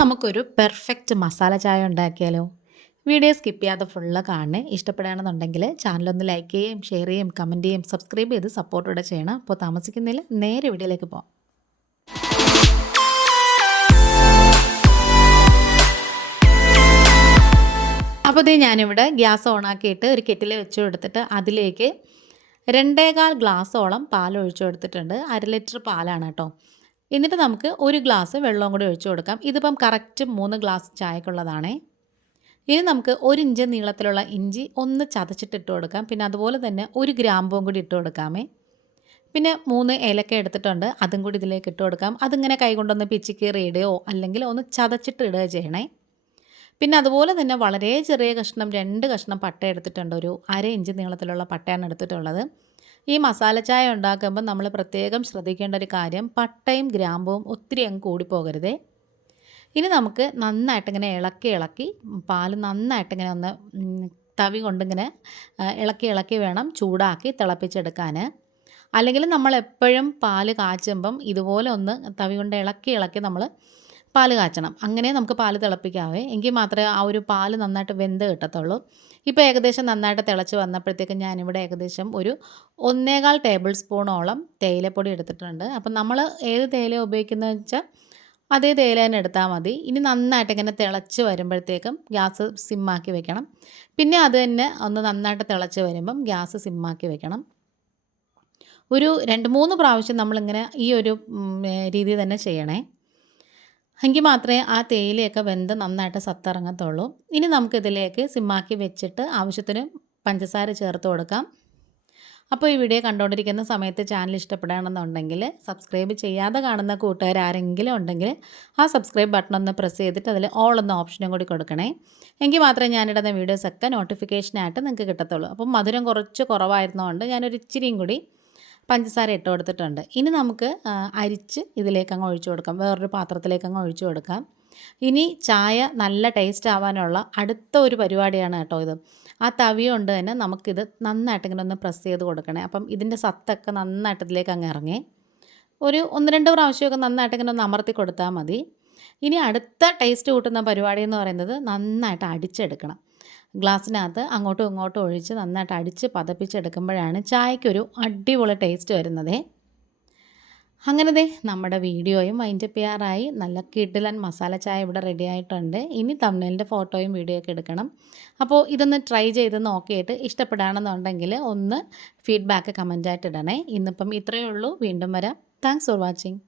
നമുക്കൊരു പെർഫെക്റ്റ് മസാല ചായ ഉണ്ടാക്കിയാലോ? വീഡിയോ സ്കിപ്പ് ചെയ്യാതെ ഫുള്ള് കാണണേ. ഇഷ്ടപ്പെടുകയാണെന്നുണ്ടെങ്കിൽ ചാനലൊന്ന് ലൈക്ക് ചെയ്യുകയും ഷെയർ ചെയ്യുകയും കമന്റ് ചെയ്യുകയും സബ്സ്ക്രൈബ് ചെയ്ത് സപ്പോർട്ടോടെ ചെയ്യണം. അപ്പോൾ താമസിക്കുന്നില്ല നേരെ വീഡിയോയിലേക്ക് പോകാം അപ്പോൾ ഇത് ഞാനിവിടെ ഗ്യാസ് ഓണാക്കിയിട്ട് ഒരു കെറ്റിൽ വെച്ച് കൊടുത്തിട്ട് അതിലേക്ക് രണ്ടേകാൽ ഗ്ലാസ്സോളം പാൽ ഒഴിച്ചു കൊടുത്തിട്ടുണ്ട്. അര ലിറ്റർ പാലാണ് കേട്ടോ. എന്നിട്ട് നമുക്ക് ഒരു ഗ്ലാസ് വെള്ളവും കൂടി ഒഴിച്ചു കൊടുക്കാം. ഇതിപ്പം കറക്റ്റ് മൂന്ന് ഗ്ലാസ് ചായക്കുള്ളതാണേ. ഇനി നമുക്ക് ഒരു ഇഞ്ച് നീളത്തിലുള്ള ഇഞ്ചി ഒന്ന് ചതച്ചിട്ട് ഇട്ട് കൊടുക്കാം. പിന്നെ അതുപോലെ തന്നെ ഒരു ഗ്രാമ്പും കൂടി ഇട്ട് കൊടുക്കാമേ. പിന്നെ മൂന്ന് ഏലക്ക എടുത്തിട്ടുണ്ട്. അതും കൂടി ഇതിലേക്ക് ഇട്ട് കൊടുക്കാം. അതിങ്ങനെ കൈകൊണ്ടൊന്ന് പിച്ചിക്കീറി ഇടുകയോ അല്ലെങ്കിൽ ഒന്ന് ചതച്ചിട്ട് ഇടുകയോ ചെയ്യണേ. പിന്നെ അതുപോലെ തന്നെ വളരെ ചെറിയ കഷ്ണം രണ്ട് കഷ്ണം പട്ട എടുത്തിട്ടുണ്ട്. ഒരു അര ഇഞ്ച് നീളത്തിലുള്ള പട്ടയാണ് എടുത്തിട്ടുള്ളത്. ഈ മസാല ചായ ഉണ്ടാക്കുമ്പോൾ നമ്മൾ പ്രത്യേകം ശ്രദ്ധിക്കേണ്ട ഒരു കാര്യം പട്ടയും ഗ്രാമ്പും ഒത്തിരി അങ്ങ് കൂടിപ്പോകരുതേ ഇനി നമുക്ക് നന്നായിട്ട് ഇങ്ങനെ ഇളക്കി ഇളക്കി പാൽ നന്നായിട്ട് ഇങ്ങനെ ഒന്ന് തവി കൊണ്ടിങ്ങനെ ഇളക്കി ഇളക്കി വേണം ചൂടാക്കി തിളപ്പിച്ചെടുക്കാൻ അല്ലെങ്കിൽ നമ്മൾ എപ്പോഴും പാൽ കാച്ചുമ്പം ഇതുപോലെ ഒന്ന് തവി കൊണ്ട് ഇളക്കി ഇളക്കി നമ്മൾ പാൽ കാച്ചണം. അങ്ങനെ നമുക്ക് പാൽ തിളപ്പിക്കാവേ. എങ്കിൽ മാത്രമേ ആ ഒരു പാൽ നന്നായിട്ട് വെന്ത് കിട്ടത്തുള്ളൂ. ഇപ്പോൾ ഏകദേശം നന്നായിട്ട് തിളച്ച് വന്നപ്പോഴത്തേക്കും ഞാനിവിടെ ഏകദേശം ഒരു ഒന്നേകാൽ ടേബിൾ സ്പൂണോളം തേയിലപ്പൊടി എടുത്തിട്ടുണ്ട്. അപ്പം നമ്മൾ ഏത് തേയില ഉപയോഗിക്കുന്നതെന്ന് വെച്ചാൽ അതേ തേയില തന്നെ എടുത്താൽ മതി. ഇനി നന്നായിട്ട് ഇങ്ങനെ തിളച്ച് വരുമ്പോഴത്തേക്കും ഗ്യാസ് സിമ്മാക്കി വെക്കണം. പിന്നെ അത് തന്നെ ഒന്ന് നന്നായിട്ട് തിളച്ച് വരുമ്പം ഗ്യാസ് സിമ്മാക്കി വെക്കണം. ഒരു രണ്ട് മൂന്ന് പ്രാവശ്യം നമ്മളിങ്ങനെ ഈ ഒരു രീതി തന്നെ ചെയ്യണേ. എങ്കിൽ മാത്രമേ ആ തേയിലയൊക്കെ വെന്ത് നന്നായിട്ട് സത്തിറങ്ങത്തുള്ളൂ. ഇനി നമുക്കിതിലേക്ക് സിമ്മാക്കി വെച്ചിട്ട് ആവശ്യത്തിന് പഞ്ചസാര ചേർത്ത് കൊടുക്കാം. അപ്പോൾ ഈ വീഡിയോ കണ്ടുകൊണ്ടിരിക്കുന്ന സമയത്ത് ചാനൽ ഇഷ്ടപ്പെടുകയാണെന്നുണ്ടെങ്കിൽ സബ്സ്ക്രൈബ് ചെയ്യാതെ കാണുന്ന കൂട്ടുകാർ ആരെങ്കിലും ഉണ്ടെങ്കിൽ ആ സബ്സ്ക്രൈബ് ബട്ടൺ ഒന്ന് പ്രസ് ചെയ്തിട്ട് അതിൽ ഓൾ എന്ന ഓപ്ഷനും കൂടി കൊടുക്കണേ. എങ്കിൽ മാത്രമേ ഞാനിടുന്ന വീഡിയോസൊക്കെ നോട്ടിഫിക്കേഷനായിട്ട് നിങ്ങൾക്ക് കിട്ടത്തുള്ളൂ. അപ്പം മധുരം കുറച്ച് കുറവായിരുന്നതുകൊണ്ട് ഞാനൊരു ഇച്ചിരിയും കൂടി പഞ്ചസാര ഇട്ട് കൊടുത്തിട്ടുണ്ട്. ഇനി നമുക്ക് അരിച്ച് ഇതിലേക്ക് അങ്ങ് ഒഴിച്ചു കൊടുക്കാം. വേറൊരു പാത്രത്തിലേക്ക് അങ്ങ് ഒഴിച്ചു കൊടുക്കാം. ഇനി ചായ നല്ല ടേസ്റ്റ് ആവാനുള്ള അടുത്ത ഒരു പരിപാടിയാണ് കേട്ടോ ഇത്. ആ തവി കൊണ്ട് തന്നെ നമുക്കിത് നന്നായിട്ട് ഇങ്ങനെ ഒന്ന് പ്രസ് ചെയ്ത് കൊടുക്കണേ. അപ്പം ഇതിന്റെ സത്തൊക്കെ നന്നായിട്ട് ഇതിലേക്ക് അങ്ങ് ഇറങ്ങി. ഒരു ഒന്ന് രണ്ട് പ്രാവശ്യമൊക്കെ നന്നായിട്ട് ഇങ്ങനെ ഒന്ന് അമർത്തി കൊടുത്താൽ മതി. ഇനി അടുത്ത ടേസ്റ്റ് കൂട്ടുന്ന പരിപാടി എന്ന് പറയുന്നത് നന്നായിട്ട് അടിച്ചെടുക്കണം. ഗ്ലാസ്സിനകത്ത് അങ്ങോട്ടും ഇങ്ങോട്ടും ഒഴിച്ച് നന്നായിട്ട് അടിച്ച് പതപ്പിച്ചെടുക്കുമ്പോഴാണ് ചായക്കൊരു അടിപൊളി ടേസ്റ്റ് വരുന്നത്. അങ്ങനെ ദേ നമ്മുടെ വീഡിയോയും വൈൻഡപ്പ് പിയാറായി നല്ല കിഡിലൻ മസാല ചായ ഇവിടെ റെഡി ആയിട്ടുണ്ട്. ഇനി തമിഴിന്റെ ഫോട്ടോയും വീഡിയോ ഒക്കെ എടുക്കണം. അപ്പോൾ ഇതൊന്ന് ട്രൈ ചെയ്ത് നോക്കിയിട്ട് ഇഷ്ടപ്പെടുകയാണെന്നുണ്ടെങ്കിൽ ഒന്ന് ഫീഡ്ബാക്ക് കമന്റായിട്ട് ഇടണേ. ഇന്നിപ്പം ഇത്രയേ ഉള്ളൂ. വീണ്ടും വരാം. Thanks for watching